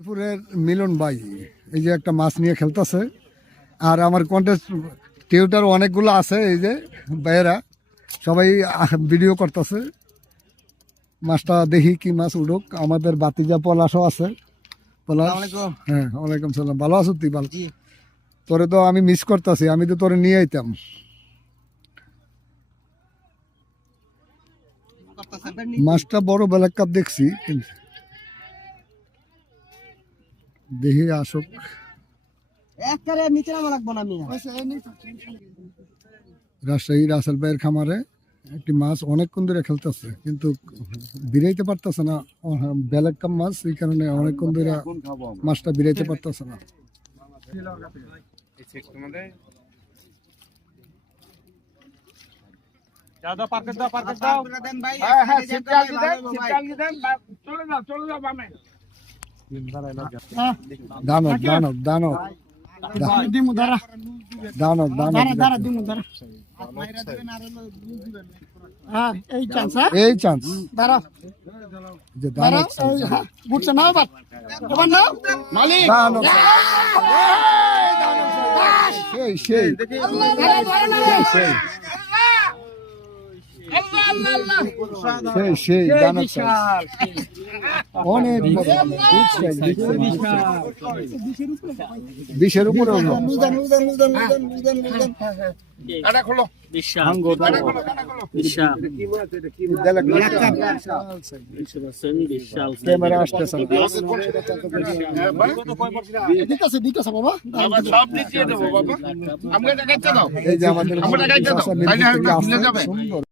পুরের মিলন ভাই এই যে একটা মাছ নিয়ে খেলতেছে আর আমার কন্টেস্ট টিউটার অনেকগুলো আছে এই যে ভাইয়েরা সবাই ভিডিও করতেছে মাছটা দেখি কি মাছ উঠুক আমাদের বাতিজা পলাশও আছে পলাশ হ্যাঁ ওয়ালাইকুম সালাম ভালো আছো তুই ভালো তোরে তো আমি মিস করতেছি আমি তো তোরে নিয়ে আইতাম মাছটা বড় ব্ল্যাক কাপ দেখছি দেখি আসুক রাজশাহী রাসেল ভাইয়ের খামারে একটি মাছ অনেকক্ষণ ধরে খেলতেছে কিন্তু বিরাইতে পারতেছে না ব্ল্যাক কাপ মাছ এই কারণে অনেকক্ষণ ধরে মাছটা বিরাইতে পারতেছে না দানব দানব দানব দানব দানব এই চান্স সেই অনেক বিশের উপরে ক্যামেরা আসতেছে এই যে আমাদের সুন্দর